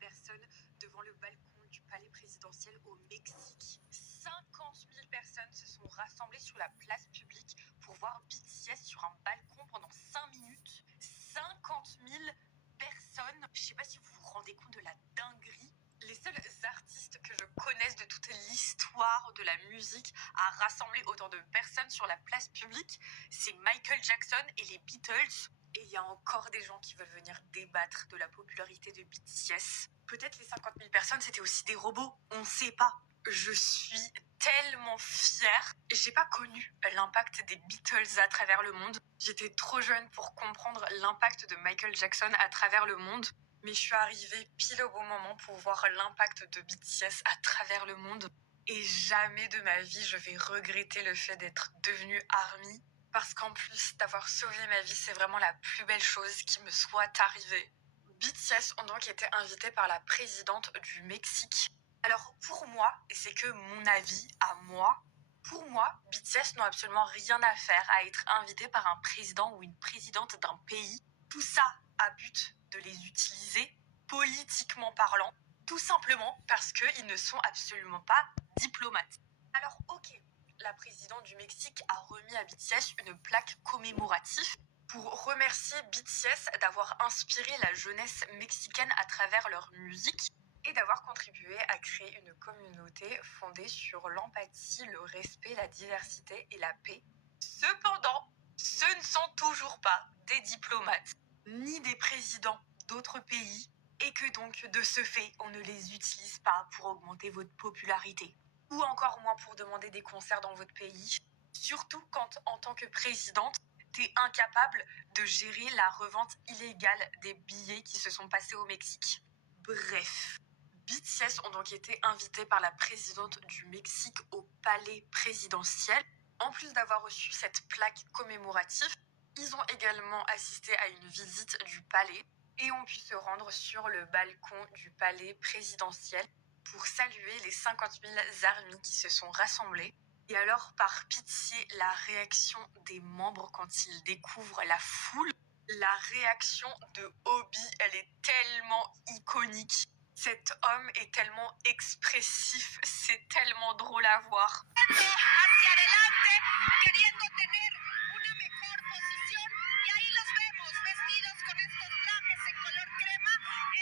personnes devant le balcon du palais présidentiel au Mexique. 50 000 personnes se sont rassemblées sur la place publique pour voir BTS sur un balcon pendant 5 minutes. 50 000 personnes. Je sais pas si vous vous rendez compte de la dinguerie. Les seuls artistes que je connaisse de toute l'histoire de la musique à rassembler autant de personnes sur la place publique, c'est Michael Jackson et les Beatles. Et il y a encore des gens qui veulent venir débattre de la popularité de BTS. Peut-être les 50 000 personnes, c'était aussi des robots. On sait pas. Je suis tellement fière. J'ai pas connu l'impact des Beatles à travers le monde. J'étais trop jeune pour comprendre l'impact de Michael Jackson à travers le monde. Mais je suis arrivée pile au bon moment pour voir l'impact de BTS à travers le monde. Et jamais de ma vie, je vais regretter le fait d'être devenue ARMY. Parce qu'en plus d'avoir sauvé ma vie, c'est vraiment la plus belle chose qui me soit arrivée. BTS ont donc été invités par la présidente du Mexique. Alors pour moi, et c'est que mon avis à moi, pour moi, BTS n'ont absolument rien à faire à être invités par un président ou une présidente d'un pays. Tout ça à but de les utiliser politiquement parlant, tout simplement parce qu'ils ne sont absolument pas diplomates. Alors ok, la présidente du Mexique a remis à BTS une plaque commémorative pour remercier BTS d'avoir inspiré la jeunesse mexicaine à travers leur musique et d'avoir contribué à créer une communauté fondée sur l'empathie, le respect, la diversité et la paix. Cependant, ce ne sont toujours pas des diplomates, ni des présidents d'autres pays, et que donc, de ce fait, on ne les utilise pas pour augmenter votre popularité, ou encore moins pour demander des concerts dans votre pays, surtout quand, en tant que présidente, t'es incapable de gérer la revente illégale des billets qui se sont passés au Mexique. Bref, BTS ont donc été invités par la présidente du Mexique au palais présidentiel. En plus d'avoir reçu cette plaque commémorative, ils ont également assisté à une visite du palais et ont pu se rendre sur le balcon du palais présidentiel pour saluer les 50 000 ARMY qui se sont rassemblés. Et alors, par pitié, la réaction des membres quand ils découvrent la foule, la réaction de Obi, elle est tellement iconique. Cet homme est tellement expressif, c'est tellement drôle à voir. Hacia adelante, queriendo tener una mejor posición, y ahí los vemos vestidos con estos trajes en color crema,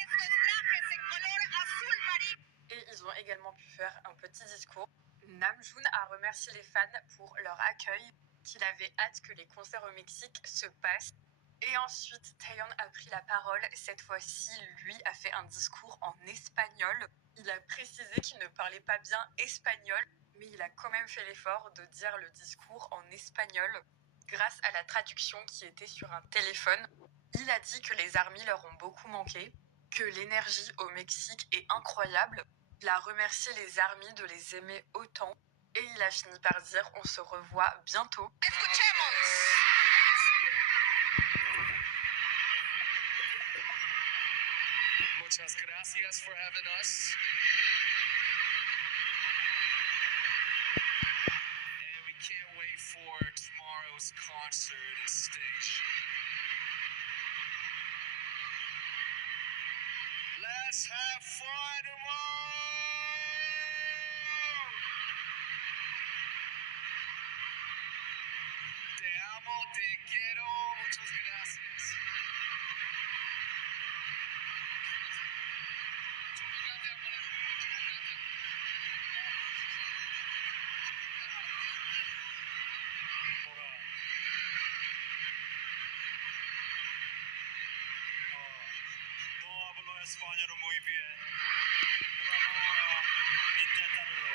estos trajes en color azul marino. Et ils ont également pu faire un petit discours. Namjoon a remercié les fans pour leur accueil, qu'il avait hâte que les concerts au Mexique se passent. Et ensuite, Taeyeon a pris la parole. Cette fois-ci, lui a fait un discours en espagnol. Il a précisé qu'il ne parlait pas bien espagnol, mais il a quand même fait l'effort de dire le discours en espagnol grâce à la traduction qui était sur un téléphone. Il a dit que les ARMY leur ont beaucoup manqué, que l'énergie au Mexique est incroyable. Il a remercié les ARMY de les aimer autant et il a fini par dire on se revoit bientôt. Escuchemos. Muchas gracias for having us. And we can't wait for tomorrow's concert and stage. Let's have fun tomorrow! Te amo, te quiero, muchas gracias. No hablo español muy bien, pero vamos a intentarlo.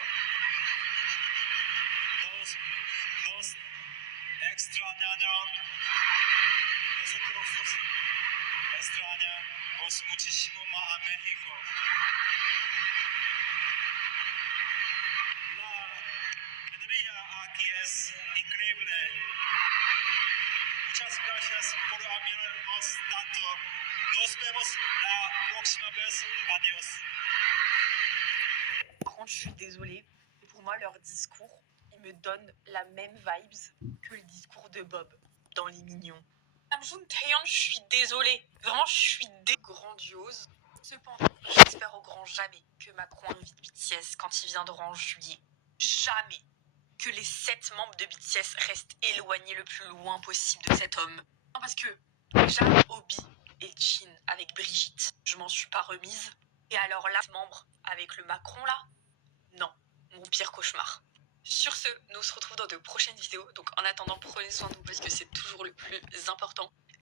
Nos extrañamos. Nosotros nos extrañamos muchísimo más a México. La energía aquí es increíble. Muchas gracias por amarnos tanto. Nos vemos la próxima vez. Adiós. Par contre, je suis désolée, pour moi, leur discours, il me donne la même vibes que le discours de Bob dans Les Mignons. Namjoon, Taeyeon, je suis désolée. Vraiment, je suis grandiose. Cependant, j'espère au grand jamais que Macron invite BTS quand ils viendront en juillet. Jamais que les 7 membres de BTS restent éloignés le plus loin possible de cet homme. Non, parce que déjà, Obi et Jin avec Brigitte, je m'en suis pas remise. Et alors là, membre avec le Macron là, non, mon pire cauchemar. Sur ce, nous se retrouvons dans de prochaines vidéos. Donc en attendant, prenez soin de vous parce que c'est toujours le plus important.